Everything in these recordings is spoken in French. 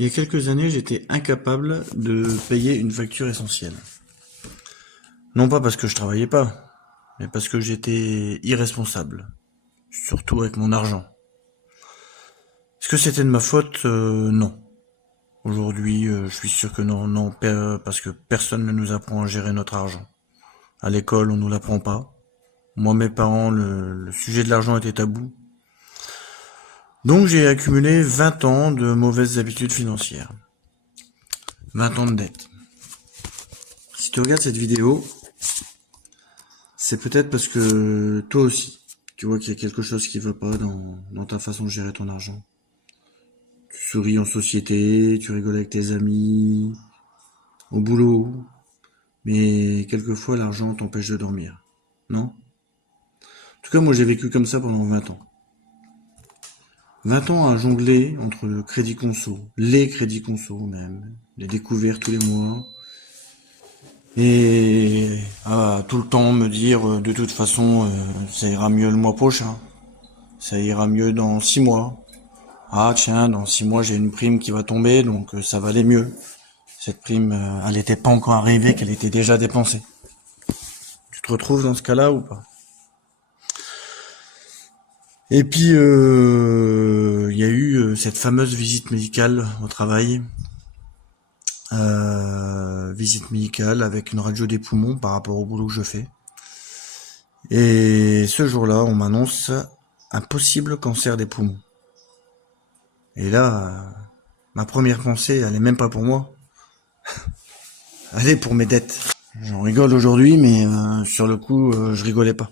Il y a quelques années, j'étais incapable de payer une facture essentielle. Non pas parce que je travaillais pas, mais parce que j'étais irresponsable, surtout avec mon argent. Est-ce que c'était de ma faute? Non. Aujourd'hui, je suis sûr que non, parce que personne ne nous apprend à gérer notre argent. À l'école, on nous l'apprend pas. Moi, mes parents, le sujet de l'argent était tabou. Donc j'ai accumulé 20 ans de mauvaises habitudes financières. 20 ans de dette. Si tu regardes cette vidéo, c'est peut-être parce que toi aussi, tu vois qu'il y a quelque chose qui va pas dans ta façon de gérer ton argent. Tu souris en société, tu rigoles avec tes amis, au boulot, mais quelquefois l'argent t'empêche de dormir, non? En tout cas, moi j'ai vécu comme ça pendant 20 ans. 20 ans à jongler entre le crédit conso, les crédits conso même, les découvertes tous les mois, et tout le temps me dire de toute façon ça ira mieux le mois prochain, ça ira mieux dans 6 mois. Ah tiens, dans 6 mois j'ai une prime qui va tomber, donc ça va aller mieux. Cette prime, elle n'était pas encore arrivée, qu'elle était déjà dépensée. Tu te retrouves dans ce cas-là ou pas? Et puis il y a eu cette fameuse visite médicale au travail. Visite médicale avec une radio des poumons par rapport au boulot que je fais. Et ce jour-là, on m'annonce un possible cancer des poumons. Et là, ma première pensée, elle est même pas pour moi. Elle est pour mes dettes. J'en rigole aujourd'hui, mais sur le coup, je rigolais pas.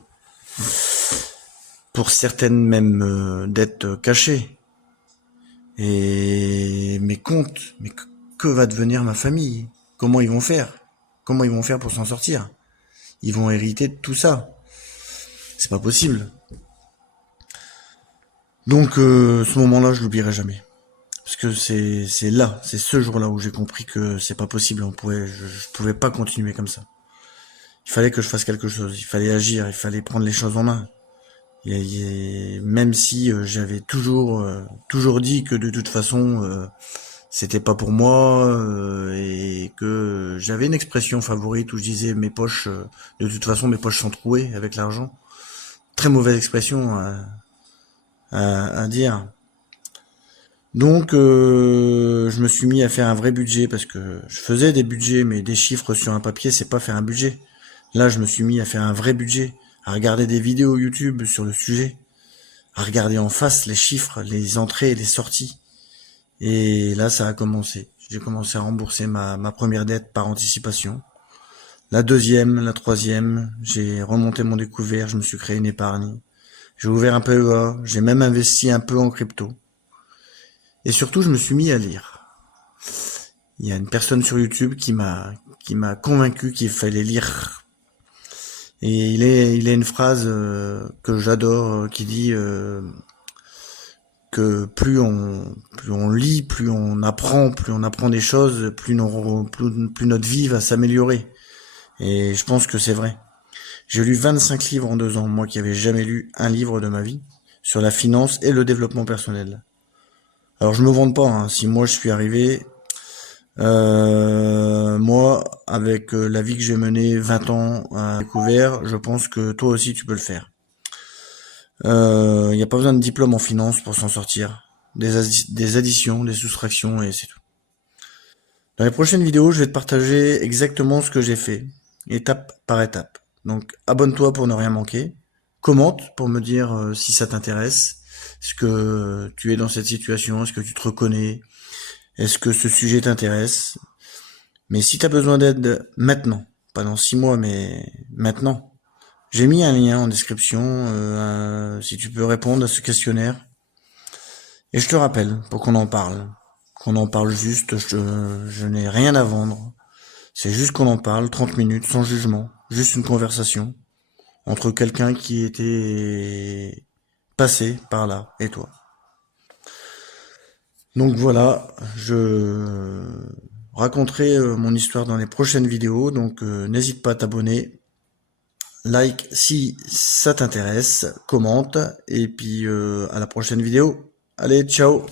Pour certaines même dettes cachées. Et mes comptes, mais que va devenir ma famille? Comment ils vont faire? Comment ils vont faire pour s'en sortir? Ils vont hériter de tout ça. C'est pas possible. Donc ce moment-là, je l'oublierai jamais. Parce que c'est ce jour-là où j'ai compris que c'est pas possible. Je pouvais pas continuer comme ça. Il fallait que je fasse quelque chose. Il fallait agir. Il fallait prendre les choses en main. Même si j'avais toujours dit que de toute façon c'était pas pour moi et que j'avais une expression favorite où je disais mes poches, de toute façon mes poches sont trouées avec l'argent. Très mauvaise expression à dire. Donc je me suis mis à faire un vrai budget parce que je faisais des budgets, mais des chiffres sur un papier, c'est pas faire un budget. Là, je me suis mis à faire un vrai budget, à regarder des vidéos YouTube sur le sujet, à regarder en face les chiffres, les entrées et les sorties. Et là, ça a commencé. J'ai commencé à rembourser ma première dette par anticipation. La deuxième, la troisième, j'ai remonté mon découvert, je me suis créé une épargne. J'ai ouvert un PEA, j'ai même investi un peu en crypto. Et surtout, je me suis mis à lire. Il y a une personne sur YouTube qui m'a convaincu qu'il fallait lire. Et il a une phrase que j'adore qui dit que plus on lit, plus on apprend des choses, plus notre vie va s'améliorer. Et je pense que c'est vrai. J'ai lu 25 livres en 2 ans, moi qui avais jamais lu un livre de ma vie, sur la finance et le développement personnel. Alors je me vante pas, hein. Si moi je suis arrivé, moi avec la vie que j'ai menée, 20 ans à découvert, je pense que toi aussi tu peux le faire. Il n'y a pas besoin de diplôme en finance pour s'en sortir. Des additions, des soustractions et c'est tout. Dans les prochaines vidéos, je vais te partager exactement ce que j'ai fait, étape par étape. Donc abonne-toi pour ne rien manquer. Commente pour me dire si ça t'intéresse. Est-ce que tu es dans cette situation? Est-ce que tu te reconnais? Est-ce que ce sujet t'intéresse? Mais si tu as besoin d'aide maintenant, pas dans 6 mois, mais maintenant, j'ai mis un lien en description si tu peux répondre à ce questionnaire. Et je te rappelle, pour qu'on en parle juste, je n'ai rien à vendre. C'est juste qu'on en parle, 30 minutes, sans jugement, juste une conversation entre quelqu'un qui était passé par là et toi. Donc voilà, je raconterai mon histoire dans les prochaines vidéos, donc n'hésite pas à t'abonner, like si ça t'intéresse, commente, et puis à la prochaine vidéo. Allez, ciao!